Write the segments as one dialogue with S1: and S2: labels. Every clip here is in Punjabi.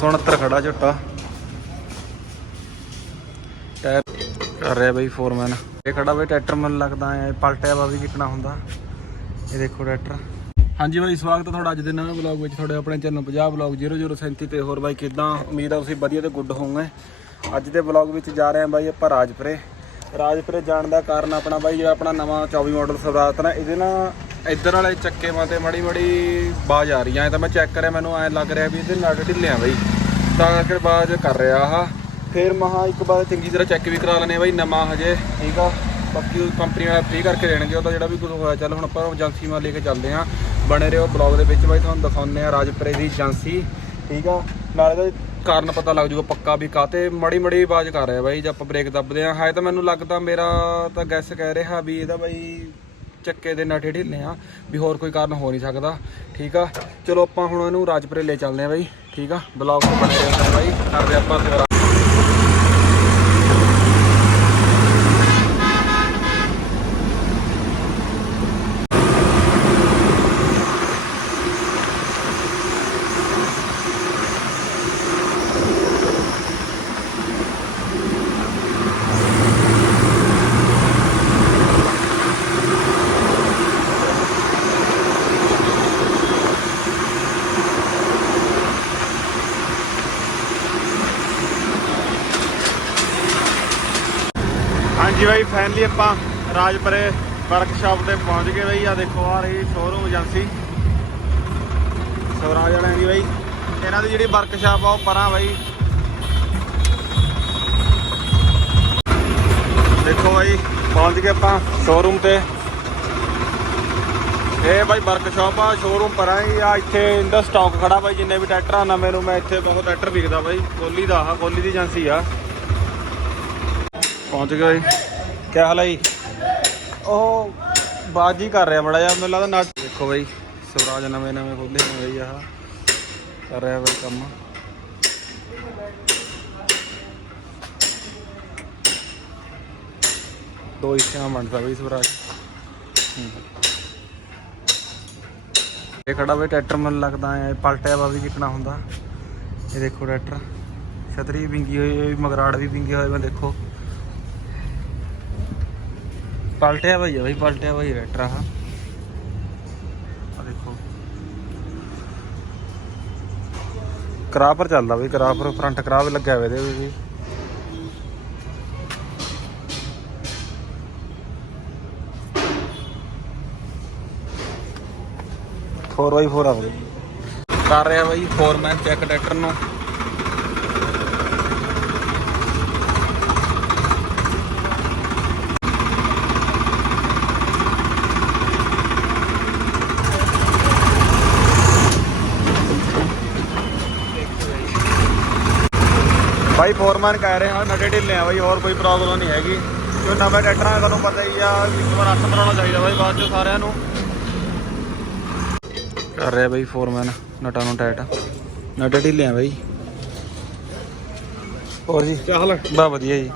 S1: 69 ਖੜਾ ਝੋਟਾ। ਟਾਇਰ ਕਰ ਰਿਹਾ ਬਈ ਫੋਰਮੈਨ ਇਹ ਖੜਾ ਬਈ ਟਰੈਕਟਰ ਮੈਨੂੰ ਲੱਗਦਾ ਐ ਪਲਟਿਆ ਵਾ ਵੀ ਕਿਤਨਾ ਹੁੰਦਾ। ਇਹ ਦੇਖੋ ਟਰੈਕਟਰ। ਹਾਂਜੀ ਬਾਈ, ਸਵਾਗਤ ਹੈ ਤੁਹਾਡਾ ਅੱਜ ਦੇ ਨਵੇਂ ਵਲੌਗ ਵਿੱਚ। ਤੁਹਾਡੇ ਆਪਣੇ ਚੈਨਲ ਪੰਜਾਬ ਵਲੌਗ 0037 ਤੇ ਹੋਰ ਬਾਈ ਕਿਦਾਂ? ਉਮੀਦ ਆ ਤੁਸੀਂ ਵਧੀਆ ਤੇ ਗੁੱਡ ਹੋਵੋਗੇ। ਅੱਜ ਦੇ ਵਲੌਗ ਵਿੱਚ ਜਾ ਰਹੇ ਹਾਂ ਬਾਈ ਆਪਾਂ ਰਾਜਪੁਰੇ। ਰਾਜਪੁਰੇ ਜਾਣ ਦਾ ਕਾਰਨ ਆਪਣਾ ਬਾਈ ਜਿਹੜਾ ਆਪਣਾ ਨਵਾਂ 24 ਮਾਡਲ ਸਵਰਾਤ ਨਾ, ਇਹਦੇ ਨਾਲ ਇੱਧਰ ਵਾਲੇ ਚੱਕੇ ਮਾਂ ਤੇ ਮੜੀ ਮੜੀ ਬਾਜ ਆ ਰਹੀ ਐ ਤਾਂ ਮੈਂ ਚੈੱਕ ਕਰਿਆ, ਮੈਨੂੰ ਐ ਲੱਗ ਰਿਹਾ ਵੀ ਇਹਦੇ ਨਟ ਢਿੱਲੇ ਆ ਬਾਈ। ਤਾਂ ਕਰਕੇ ਬਾਜ ਕਰ ਰਿਹਾ ਆਹ। ਫਿਰ ਮਹਾ ਇੱਕ ਵਾਰ ਚੰਗੀ ਤਰ੍ਹਾਂ ਚੈੱਕ ਵੀ ਕਰਾ ਲੈਣੇ ਬਈ, ਨਵਾਂ ਹਜੇ, ਠੀਕ ਆ? ਬਾਕੀ ਉਹ ਕੰਪਨੀ ਵਾਲਾ ਫ੍ਰੀ ਕਰਕੇ ਦੇਣਗੇ ਉਹਦਾ ਜਿਹੜਾ ਵੀ ਕੁਝ ਹੋਇਆ, ਚੱਲ ਹੁਣ ਆਪਾਂ ਏਜੰਸੀ ਮਾਲ ਲੈ ਕੇ ਚੱਲਦੇ ਆਂ ਬਣੇ ਰਹੋ ਬਲੌਗ ਦੇ ਵਿੱਚ ਬਾਈ, ਤੁਹਾਨੂੰ ਦਿਖਾਉਂਦੇ ਆ ਰਾਜਪੁਰੇ ਦੀ ਏਜੰਸੀ ਠੀਕ ਆ? ਨਾਲੇ ਦਾ ਕਾਰਨ ਪਤਾ ਲੱਗ ਜੂਗਾ ਪੱਕਾ ਵੀ ਕਾਤੇ ਮੜੀ ਮੜੀ ਆਵਾਜ਼ ਕਰ ਰਿਹਾ ਬਾਈ, ਜੇ ਆਪਾਂ ਬ੍ਰੇਕ ਦੱਬਦੇ ਆ ਹਾਏ ਤਾਂ ਮੈਨੂੰ ਲੱਗਦਾ ਮੇਰਾ ਤਾਂ ਗੈਸ ਕਹਿ ਰਿਹਾ ਵੀ ਇਹਦਾ ਬਾਈ ਚੱਕੇ ਦੇ ਨਾਠੇ ਢਿੱਲੇ ਆ ਵੀ ਹੋਰ ਕੋਈ ਕਾਰਨ ਹੋ ਨਹੀਂ ਸਕਦਾ, ਠੀਕ ਆ? ਚਲੋ ਆਪਾਂ ਹੁਣ ਇਹਨੂੰ ਰਾਜਪੁਰੇ ਲੈ ਚੱਲਦੇ ਆ ਬਾਈ, ਠੀਕ ਆ? ਬਲੌਗ ਬਣੇ ਰਹੋ ਬਾਈ ਕਰਦੇ ਆਪਾਂ ਹਾਂਜੀ ਬਾਈ ਫਾਈਨਲੀ ਆਪਾਂ ਰਾਜਪੁਰੇ ਵਰਕਸ਼ਾਪ ਤੇ ਪਹੁੰਚ ਗਏ ਬਾਈ। ਆ ਦੇਖੋ ਆ ਰਹੀ ਸ਼ੋਰੂਮ ਏਜੰਸੀ ਸਵਰਾਜ ਵਾਲਿਆਂ ਦੀ ਬਾਈ। ਇਹਨਾਂ ਦੀ ਜਿਹੜੀ ਵਰਕਸ਼ਾਪ ਆ, ਉਹ ਪਰਾਂ ਬਾਈ। ਦੇਖੋ ਬਾਈ, ਪਹੁੰਚ ਗਏ ਆਪਾਂ ਸ਼ੋਰੂਮ ਤੇ। ਇਹ ਬਾਈ ਵਰਕਸ਼ਾਪ ਆ ਸ਼ੋਰੂਮ ਪਰਾਂ ਹੀ ਆ। ਇੱਥੇ ਇਹਦਾ ਸਟਾਕ ਖੜਾ ਬਾਈ, ਜਿੰਨੇ ਵੀ ਟਰੈਕਟਰ ਆ, ਨਵੇਂ ਨੂੰ ਮੈਂ ਇੱਥੇ ਬਹੁਤ ਟਰੈਕਟਰ ਵਿਕਦਾ ਬਾਈ। ਕੋਹਲੀ ਦਾ ਆ ਕੋਹਲੀ ਦੀ ਏਜੰਸੀ ਆ। ਪਹੁੰਚ ਗਏ ਬਾਈ। ਕੀ ਹਾਲ ਹੈ ਜੀ? ਉਹ ਬਾਜੀ ਕਰ ਰਿਹਾ ਬੜਾ ਜਿਹਾ ਮੈਨੂੰ ਲੱਗਦਾ ਨਟ ਦੇਖੋ ਬਾਈ ਸਵਰਾਜ ਨਵੇਂ ਨਵੇਂ ਖੋਲੇ ਨੇ ਬਾਈ ਆਹ ਕਰ ਰਿਹਾ ਬਾਈ ਕੰਮ। ਦੋ ਹਿੱਸਿਆਂ ਬਣਦਾ ਬਾਈ ਸਵਰਾਜ। ਇਹ ਖੜਾ ਬਾਈ ਟਰੈਕਟਰ ਮੈਨੂੰ ਲੱਗਦਾ ਐ ਪਲਟਿਆ ਵਾ ਵੀ ਕਿਤਨਾ ਹੁੰਦਾ। ਇਹ ਦੇਖੋ ਟਰੈਕਟਰ। ਛਤਰੀ ਵਿੰਗੀ ਹੋਈ ਹੋਈ ਮਗਰਾੜ ਵੀ ਵਿੰਗੇ ਹੋਏ ਮੈਂ ਦੇਖੋ। ਪਲਟਿਆ ਭਾਈ ਆ ਭਾਈ ਪਲਟਿਆ ਭਾਈ ਰੈਟਰ ਆ ਆ ਦੇਖੋ। ਕਰਾਪਰ ਚੱਲਦਾ ਬਈ ਕਰਾਪਰ ਫਰੰਟ ਕਰਾਪ ਲੱਗਿਆ ਹੋਇਆ ਇਹਦੇ ਵੀ। ਫੋਰ ਬਾਈ ਫੋਰ ਆ ਬਈ। ਕਰ ਰਿਹਾ ਬਾਈ ਫੋਰਮੈਨ ਚੈੱਕ ਟਰੈਕਟਰ ਨੂੰ। ਬਾਈ ਫੋਰਮੈਨ ਕਹਿ ਰਹੇ ਹਾਂ ਨਟੇ ਢਿੱਲੇ ਆ ਬਾਈ ਹੋਰ ਕੋਈ ਪ੍ਰੋਬਲਮ ਨਹੀਂ ਹੈਗੀ। ਕਿਉਂ ਨਵੇਂ ਟਰੈਕਟਰਾਂ ਦਾ ਤੁਹਾਨੂੰ ਪਤਾ ਹੀ ਆ ਇੱਕ ਵਾਰ ਹੱਥ ਮਰਾਉਣਾ ਚਾਹੀਦਾ ਬਾਈ ਬਾਅਦ ਚ ਸਾਰਿਆਂ ਨੂੰ। ਕਰ ਰਿਹਾ ਬਾਈ ਫੋਰਮੈਨ ਨਟਾਂ ਨੂੰ ਟਾਈਟ। ਨਟੇ ਢਿੱਲੇ ਆ ਬਾਈ। ਹੋਰ ਜੀ? ਕੀ ਹਾਲ ਹੈ? ਬਾ ਵਧੀਆ ਜੀ।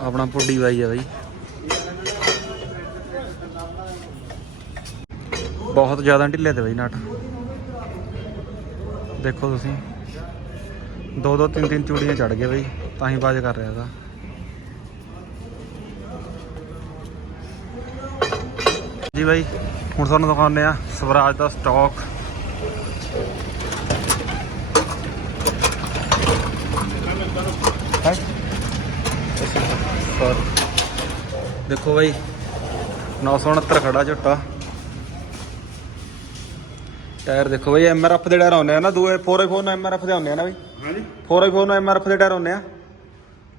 S1: ਆਪਣਾ ਪੁੱਡੀ ਬਾਈ ਆ ਬਾਈ। ਬਹੁਤ ਜ਼ਿਆਦਾ ਢਿੱਲੇ ਤੇ ਬਾਈ ਨਟ। ਦੇਖੋ ਤੁਸੀਂ। ਦੋ ਦੋ ਤਿੰਨ ਤਿੰਨ ਚੂੜੀਆਂ ਚੜ ਗਏ ਬਈ। ਤਾਂ ਹੀ ਬਾਜ ਕਰ ਰਿਹਾ ਦਾ ਜੀ ਬਾਈ, ਹੁਣ ਤੁਹਾਨੂੰ ਦਿਖਾਉਂਦੇ ਆ ਸਵਰਾਜ ਦਾ ਸਟਾਕ ਹੈ? ਦੇਖੋ ਬਾਈ 969 ਖੜਾ ਝੋਟਾ। ਟਾਇਰ ਦੇਖੋ ਬਈ ਐਮਆਰਐਫ ਦੇ ਟਾਇਰ ਆਉਂਦੇ ਆ ਨਾ, ਦੂਏ 4x4 ਨੂੰ ਐਮਆਰਐਫ ਦੇ ਆਉਂਦੇ ਆ ਨਾ ਬਾਈ।
S2: ਹਾਂਜੀ।
S1: 4x4 ਨੂੰ ਐਮਆਰਐਫ ਦੇ ਟਾਇਰ ਆਉਂਦੇ ਆ।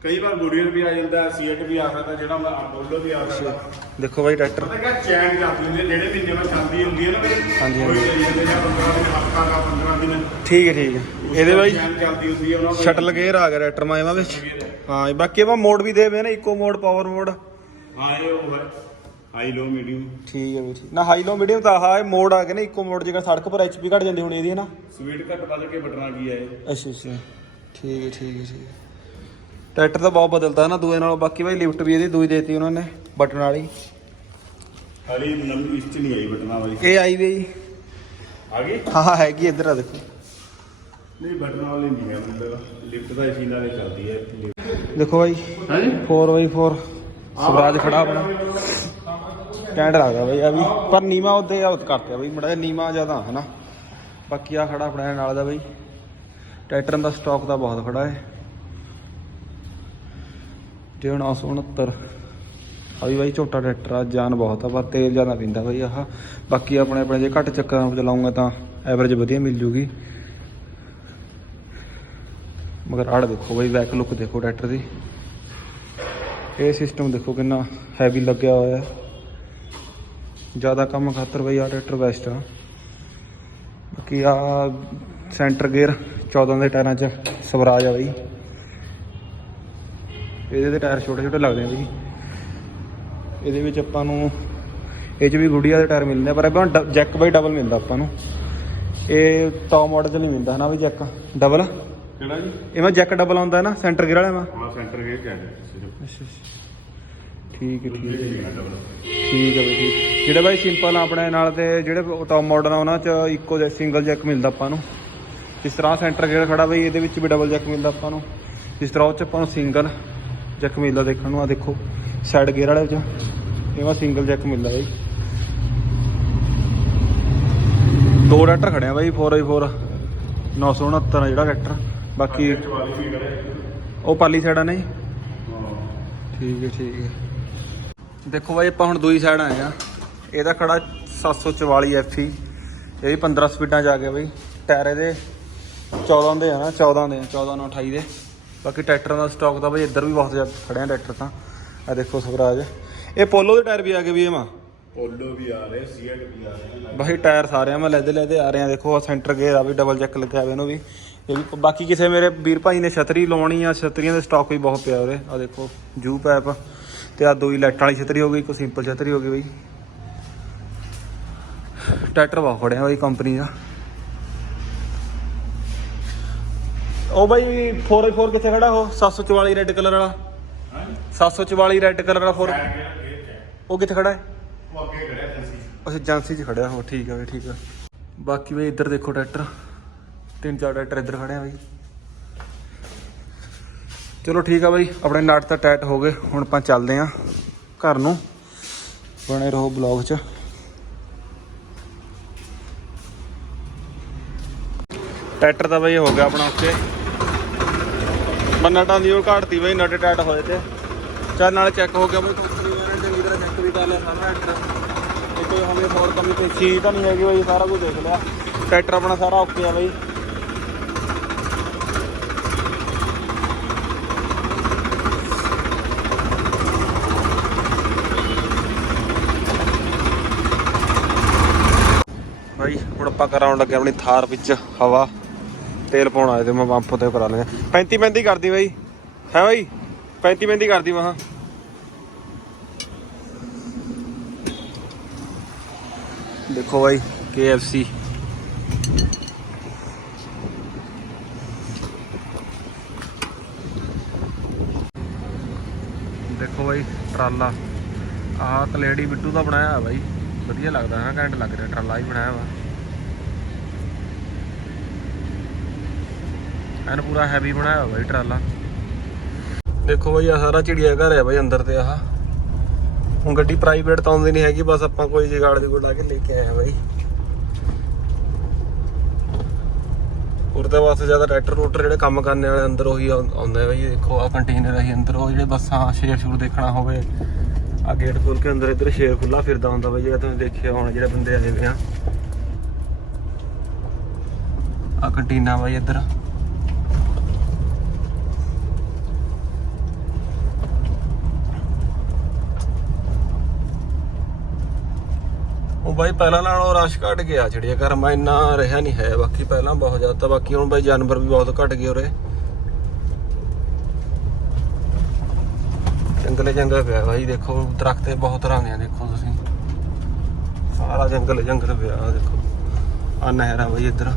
S2: ਕਈ ਵਾਰ ਗੁਡੀਅਰ ਵੀ ਆ ਜਾਂਦਾ ਸੀਟ ਵੀ ਆ ਸਕਦਾ ਜਿਹੜਾ ਮੈਂ ਬੋਲੋ ਵੀ ਆ ਸਕਦਾ।
S1: ਦੇਖੋ ਬਾਈ ਟਰੈਕਟਰ
S2: ਪਤਾ ਕਿ ਚੈਨ ਜਾਂਦੀ ਹੁੰਦੀ ਹੈ ਜਿਹੜੇ ਮਹੀਨੇ ਜਾਂਦੀ ਹੁੰਦੀ ਹੈ ਨਾ ਬਈ,
S1: ਹਾਂਜੀ, ਹਾਂਜੀ।
S2: ਕਈ ਦਿਨ ਜਾਂ 15 ਦਿਨ ਹਫਤਾ ਦਾ 15 ਦਿਨ।
S1: ਠੀਕ ਹੈ ਠੀਕ ਹੈ। ਇਹਦੇ ਬਾਈ
S2: ਚੈਨ ਚੱਲਦੀ ਹੁੰਦੀ ਹੈ ਉਹਨਾਂ ਦਾ
S1: ਸ਼ਟਲ ਗੇਅਰ ਆ ਗਿਆ ਟਰੈਕਟਰ ਮਾਇਮਾ ਵਿੱਚ। ਹਾਂ ਬਾਕੀ ਆਪਾਂ ਮੋਡ ਵੀ ਦੇਵੇ ਨਾ ਇਕੋ ਮੋਡ ਪਾਵਰ ਮੋਡ
S2: ਹਾਂ ਇਹ ਉਹ ਹੈ। ਹਾਈ ਲੋ ਮੀਡੀਅਮ
S1: ਠੀਕ ਹੈ ਬਈ ਠੀਕ ਨਾ ਹਾਈ ਲੋ ਮੀਡੀਅਮ ਤਾਂ ਆਹ ਮੋਡ ਆ ਗਿਆ ਨਾ ਇਕੋ ਮੋਡ ਜੇਕਰ ਸੜਕ ਪਰ ਐਚਪੀ ਘਟ ਜਾਂਦੀ ਹੋਣੀ ਇਹਦੀ ਹੈ ਨਾ?
S2: ਸਵੀਟ ਘੱਟ ਵੱਧ ਕੇ ਬਟਨਾ ਕੀ ਹੈ ਇਹ?
S1: ਅੱਛਾ ਅੱਛਾ। ਠੀਕ ਹੈ ਠੀਕ ਹੈ ਠੀਕ ਹੈ। ਟਰੈਕਟਰ ਤਾਂ ਬਹੁਤ ਬਦਲਦਾ ਨਾ ਦੂਏ ਨਾਲੋਂ। ਬਾਕੀ ਬਾਈ ਲਿਫਟ ਵੀ ਇਹਦੀ ਦੂਈ ਦੇਤੀ ਉਹਨਾਂ ਨੇ ਬਟਨ ਵਾਲੀ।
S2: ਹਾਲੀ ਨਵੀਂ ਇਸ ਚ ਨਹੀਂ ਆਈ ਬਟਨਾ ਵਾਲੀ
S1: ਇਹ ਆਈ ਵੀ
S2: ਆ ਗਈ?
S1: ਹਾਂ ਹੈਗੀ ਇੱਧਰ ਆ ਦੇਖੋ।
S2: ਨਹੀਂ ਬਟਨ ਵਾਲੀ ਨਹੀਂ ਹੈ ਮਤਲਬ ਲਿਫਟ ਦਾ ਇਸੀ ਨਾਲ ਚੱਲਦੀ ਹੈ।
S1: ਦੇਖੋ ਬਾਈ।
S2: ਹਾਂਜੀ?
S1: 4x4 ਸਵਰਾਜ ਖੜਾ ਆਪਣਾ। ਕੈਂਡ ਲੱਗਦਾ ਬਈ, ਆ ਵੀ। ਪਰ ਨੀਮਾ ਉੱਤੇ ਆਉਤ ਕਰਤੇ ਬਈ, ਮੜਾ ਨੀਮਾ ਜ਼ਿਆਦਾ, ਹਨਾ। ਬਾਕੀ ਆ ਖੜਾ ਆਪਣੇ ਨਾਲ ਦਾ ਬਈ। ਟਰੈਕਟਰਾਂ ਦਾ ਸਟਾਕ ਦਾ ਬਹੁਤ ਖੜਾ ਹੈ ਤੇ 969 ਆ ਵੀ ਬਾਈ ਛੋਟਾ ਟਰੈਕਟਰ ਆ, ਜਾਨ ਬਹੁਤ ਆ, ਪਰ ਤੇਲ ਜ਼ਿਆਦਾ ਪੀਂਦਾ ਬਈ ਆਹ। ਬਾਕੀ ਆਪਣੇ ਆਪਣੇ ਜੇ ਘੱਟ ਚੱਕਰਾਂ ਵਿੱਚ ਚਲਾਉਂਗਾ ਤਾਂ ਐਵਰੇਜ ਵਧੀਆ ਮਿਲ ਜੂਗੀ। ਮਗਰ ਆੜ ਦੇਖੋ ਬਈ ਬੈਕ ਲੁੱਕ ਦੇਖੋ ਟਰੈਕਟਰ ਦੀ। ਇਹ ਸਿਸਟਮ ਦੇਖੋ ਕਿੰਨਾ ਹੈਵੀ ਲੱਗਿਆ ਹੋਇਆ। ਹੈ ਜ਼ਿਆਦਾ ਕੰਮ ਖਾਤਰ ਬਈ ਆ ਟਰੈਕਟਰ ਬੈਸਟ ਆ। ਬਾਕੀ ਆ ਸੈਂਟਰ ਗੇਅਰ 14 ਦੇ ਟਾਇਰਾਂ 'ਚ ਸਵਰਾਜ ਆ ਬਈ। ਇਹਦੇ ਦੇ ਟਾਇਰ ਛੋਟੇ ਛੋਟੇ ਲੱਗਦੇ ਆ ਬਈ। ਇਹਦੇ ਵਿੱਚ ਆਪਾਂ ਨੂੰ ਇਹ 'ਚ ਵੀ ਗੁੱਡੀਆ ਦੇ ਟਾਇਰ ਮਿਲਦੇ ਆ ਪਰ ਆਪਾਂ ਜੈਕ ਬਾਈ ਡਬਲ ਮਿਲਦਾ ਆਪਾਂ ਨੂੰ। ਇਹ ਟੌਪ ਮਾਡਲ 'ਚ ਨਹੀਂ ਮਿਲਦਾ ਹਨਾ ਬਈ ਜੈਕ ਡਬਲ
S2: ਕਿਹੜਾ ਜੀ?
S1: ਇਹમાં ਜੈਕ ਡਬਲ ਆਉਂਦਾ ਹੈ ਨਾ ਸੈਂਟਰ ਗੇਅਰ ਵਾਲੇ ਮਾ।
S2: ਹਾਂ ਸੈਂਟਰ ਗੇਅਰ ਕਹਿੰਦੇ ਸਿਰਫ।
S1: ਅੱਛਾ। ਠੀਕ ਹੈ ਠੀਕ ਹੈ। ਠੀਕ ਹੈ ਬਈ ਠੀਕ। ਜਿਹੜੇ ਬਾਈ ਸਿੰਪਲ ਆਪਣੇ ਨਾਲ ਤੇ ਜਿਹੜੇ ਟੌਪ ਮਾਡਲ ਆ ਉਹਨਾਂ 'ਚ ਇੱਕੋ ਜਿਹਾ ਸਿੰਗਲ ਜੈਕ ਮਿਲਦਾ ਆਪਾਂ ਨੂੰ। ਜਿਸ ਤਰ੍ਹਾਂ ਸੈਂਟਰ ਗੇਅਰ ਖੜਾ ਬਈ ਇਹਦੇ ਵਿੱਚ ਵੀ ਡਬਲ ਜੈਕ ਮਿਲਦਾ ਆਪਾਂ ਨੂੰ। ਜਿਸ ਤਰ੍ਹਾਂ ਉਹ 'ਚ ਆਪਾਂ ਨੂੰ ਸਿੰਗਲ ਜੈਕ ਮਿਲਦਾ ਦੇਖਣ ਨੂੰ ਆ ਦੇਖੋ ਸਾਈਡ ਗੇਅਰ ਵਾਲੇ 'ਚ। ਇਹਦਾ ਸਿੰਗਲ ਜੈਕ ਮਿਲਦਾ ਬਈ। ਦੋ ਟਰੈਕਟਰ ਖੜੇ ਆ ਬਾਈ 4x4 969 ਆ ਜਿਹੜਾ ਟਰੈਕਟਰ ਬਾਕੀ ਉਹ ਪਾਲੀ ਸਾਈਡ ਆ ਨਹੀਂ?
S2: ਹਾਂ।
S1: ਠੀਕ ਹੈ ਠੀਕ ਹੈ। ਦੇਖੋ ਬਾਈ ਆਪਾਂ ਹੁਣ ਦੂਈ ਸਾਈਡ ਆਏ ਆ ਇਹਦਾ ਖੜਾ 744 ਐਫਈ ਇਹ ਵੀ 15 ਸਪੀਡਾਂ ਚ ਆ ਗਿਆ ਬਈ। ਟਾਇਰ ਇਹਦੇ 14 ਦੇ ਆ ਨਾ 14 ਦੇ 14 ਨਾਲ 28 ਦੇ। ਬਾਕੀ ਟਰੈਕਟਰਾਂ ਦਾ ਸਟਾਕ ਤਾਂ ਬਈ ਇੱਧਰ ਵੀ ਬਹੁਤ ਜ਼ਿਆਦਾ ਖੜੇ ਆ ਟਰੈਕਟਰ ਤਾਂ। ਆ ਦੇਖੋ ਸਵਰਾਜ। ਇਹ ਪੋਲੋ ਦੇ ਟਾਇਰ ਵੀ ਆ ਗਏ ਵੀ ਇਹ ਮਾ
S2: ਪੋਲੋ ਵੀ ਆ ਰਹੇ ਸੀਐਟ ਵੀ ਆ ਰਹੇ।
S1: ਬਾਕੀ ਟਾਇਰ ਸਾਰਿਆਂ ਮੈਂ ਲੈਦੇ ਲੈਦੇ ਆ ਰਹੇ ਆ। ਦੇਖੋ ਆ ਸੈਂਟਰ ਗੇਅਰ ਆ ਵੀ ਡਬਲ ਚੈੱਕ ਲੱਗਿਆ ਹੋਇਆ ਇਹਨੂੰ ਵੀ। ਇਹ ਵੀ ਬਾਕੀ ਕਿਸੇ ਮੇਰੇ ਵੀਰ ਭਾਈ ਨੇ ਛਤਰੀ ਲਾਉਣੀ ਆ ਛਤਰੀਆਂ ਦੇ ਸਟਾਕ ਵੀ ਬਹੁਤ ਪਿਆ ਉਰੇ। ਆ ਦੇਖੋ ਜੂ ਪੈਪ ਤੇ ਆ ਦੋਈ ਲਾਈਟ ਵਾਲੀ ਛਤਰੀ ਹੋ ਗਈ ਇੱਕ ਸਿੰਪਲ ਛਤਰੀ ਹੋ ਗਈ ਬਈ। ਟਰੈਕਟਰ ਬਹੁਤ ਖੜਿਆ ਬਈ ਕੰਪਨੀ ਦਾ। ਉਹ ਬਾਈ 4x4 ਕਿੱਥੇ ਖੜਾ ਉਹ? 744 ਰੈੱਡ ਕਲਰ ਵਾਲਾ
S2: ਹਾਂਜੀ
S1: 744 ਰੈੱਡ ਕਲਰ ਵਾਲਾ 4
S2: ਟਾਇਰ ਗੇਅਰ ਗੇਅਰ ਚ ਹੈ।
S1: ਉਹ ਕਿੱਥੇ ਖੜਾ ਹੈ?
S2: ਉਹ ਅੱਗੇ ਖੜਿਆ ਸੀ
S1: ਅੱਛਾ ਏਜੰਸੀ 'ਚ ਖੜਿਆ। ਹੋ ਠੀਕ ਆ ਬਈ ਠੀਕ ਆ। ਬਾਕੀ ਬਈ ਇੱਧਰ ਦੇਖੋ ਟਰੈਕਟਰ। ਤਿੰਨ ਚਾਰ ਟਰੈਕਟਰ ਇੱਧਰ ਖੜੇ ਆ ਬਈ। ਚਲੋ ਠੀਕ ਆ ਬਾਈ, ਆਪਣੇ ਨਟ ਤਾਂ ਟਾਈਟ ਹੋ ਗਏ, ਹੁਣ ਆਪਾਂ ਚੱਲਦੇ ਆ ਘਰ ਨੂੰ, ਬਣੇ ਰਹੋ ਬਲੌਗ 'ਚ। ਟਰੈਕਟਰ ਤਾਂ ਬਈ ਹੋ ਗਿਆ ਆਪਣਾ ਓਕੇ ਬੰਨਟਾਂ ਦੀ ਉਹ ਘਾਟਤੀ ਬਈ, ਨਟ ਟਾਈਟ ਹੋਏ ਤੇ। ਚੱਲ ਨਾਲ ਚੈੱਕ ਹੋ ਗਿਆ ਬਈ ਕੰਪਨੀ ਵਾਲਿਆਂ ਨੇ ਚੰਗੀ ਤਰ੍ਹਾਂ ਚੈੱਕ ਵੀ ਕਰ ਲਿਆ ਸਾਰਾ ਟਰੈਕਟਰ ਕੋਈ ਹਮੇ ਹੋਰ ਕਮੀ ਪੇਸ਼ੀ ਤਾਂ ਨਹੀਂ ਹੈਗੀ ਬਈ, ਸਾਰਾ ਕੁਝ ਦੇਖ ਲਿਆ। ਟਰੈਕਟਰ ਆਪਣਾ ਸਾਰਾ ਓਕੇ ਆ ਬਈ ਭਾਈ ਹੁਣ ਆਪਾਂ ਕਰਾਉਣ ਲੱਗੇ ਆਪਣੀ ਥਾਰ ਵਿੱਚ ਹਵਾ। ਤੇਲ ਪਾਉਣ ਆਏ ਤੇ ਮੈਂ ਪੰਪ ਤੇ ਕਰਾ ਲਿਆ। 35 35 ਕਰਦੀ ਬਾਈ। ਹੈ ਬਾਈ? 35 35 ਕਰਦੀ ਮਹਾ ਦੇਖੋ ਬਾਈ, KFC ਦੇਖੋ ਬਾਈ, ਟਰਾਲਾ। ਆਹ ਕਲੇੜੀ ਬਿੱਟੂ ਦਾ ਬਣਾਇਆ ਬਾਈ। ਵਧੀਆ ਲੱਗਦਾ ਹੈ ਘੈਂਟ ਲੱਗ ਰਿਹਾ, ਟਰਾਲਾ ਹੀ ਬਣਾਇਆ ਵਾ। ਐਨ ਪੂਰਾ ਹੈਵੀ ਬਣਾਇਆ ਹੋਇਆ ਬਾਈ ਟਰਾਲਾ। ਦੇਖੋ ਬਾਈ ਆ ਸਾਰਾ ਚਿੜੀਆ ਘਰ ਹੈ ਬਾਈ ਅੰਦਰ ਤੇ ਆਹ। ਹੁਣ ਗੱਡੀ ਪ੍ਰਾਈਵੇਟ ਤਾਂ ਆਉਂਦੀ ਨਹੀਂ ਹੈਗੀ, ਬਸ ਆਪਾਂ ਕੋਈ ਜਗਾੜ ਦੀ ਲਾ ਕੇ ਲੈ ਕੇ ਆਏ ਬਾਈ। ਉਰਦੇ ਵਾਸਤੇ ਜ਼ਿਆਦਾ ਟਰੈਕਟਰ ਰੂਟਰ ਜਿਹੜੇ ਕੰਮ ਕਰਨ ਵਾਲੇ ਅੰਦਰ ਉਹੀ ਆਉਂਦਾ ਬਾਈ ਦੇਖੋ ਆ ਕੰਟੇਨਰ ਆਹੀ ਅੰਦਰ, ਉਹ ਜਿਹੜੇ ਬੱਸਾਂ, ਸ਼ੇਰ ਸ਼ੂਰ ਦੇਖਣਾ ਹੋਵੇ। ਆ ਗੇਟ ਖੋਲ ਕੇ ਅੰਦਰ ਇੱਧਰ ਸ਼ੇਰ ਖੁੱਲਾ ਫਿਰਦਾ ਹੁੰਦਾ ਬਾਈ ਜਿਹੜਾ ਤੁਸੀਂ ਦੇਖਿਆ ਹੁਣ ਜਿਹੜੇ ਬੰਦੇ ਆਏ ਹੋਏ ਆ। ਆ ਕੰਟੀਨਾ ਬਾਈ ਇੱਧਰ। ਉਹ ਬਾਈ ਪਹਿਲਾਂ ਨਾਲੋਂ ਰਸ਼ ਘਟ ਗਿਆ, ਚਿੜੀਆ ਘਰ ਮੈਂ ਇੰਨਾ ਰਿਹਾ ਨਹੀਂ ਹੈ, ਬਾਕੀ ਪਹਿਲਾਂ ਬਹੁਤ ਜ਼ਿਆਦਾ ਤਾਂ ਬਾਕੀ ਹੁਣ ਬਾਈ ਜਾਨਵਰ ਵੀ ਬਹੁਤ ਘਟ ਗਏ ਉਰੇ। ਜੰਗਲੇ ਜੰਗਲ ਪਿਆ ਬਾਈ, ਦੇਖੋ ਦਰਖਤ ਬਹੁਤ ਤਰ੍ਹਾਂ ਦੇ ਦੇਖੋ ਤੁਸੀਂ। ਸਾਰਾ ਜੰਗਲ ਜੰਗਲ ਪਿਆ, ਦੇਖੋ। ਆ ਨਹਿਰ ਆ ਬਾਈ ਇੱਧਰ।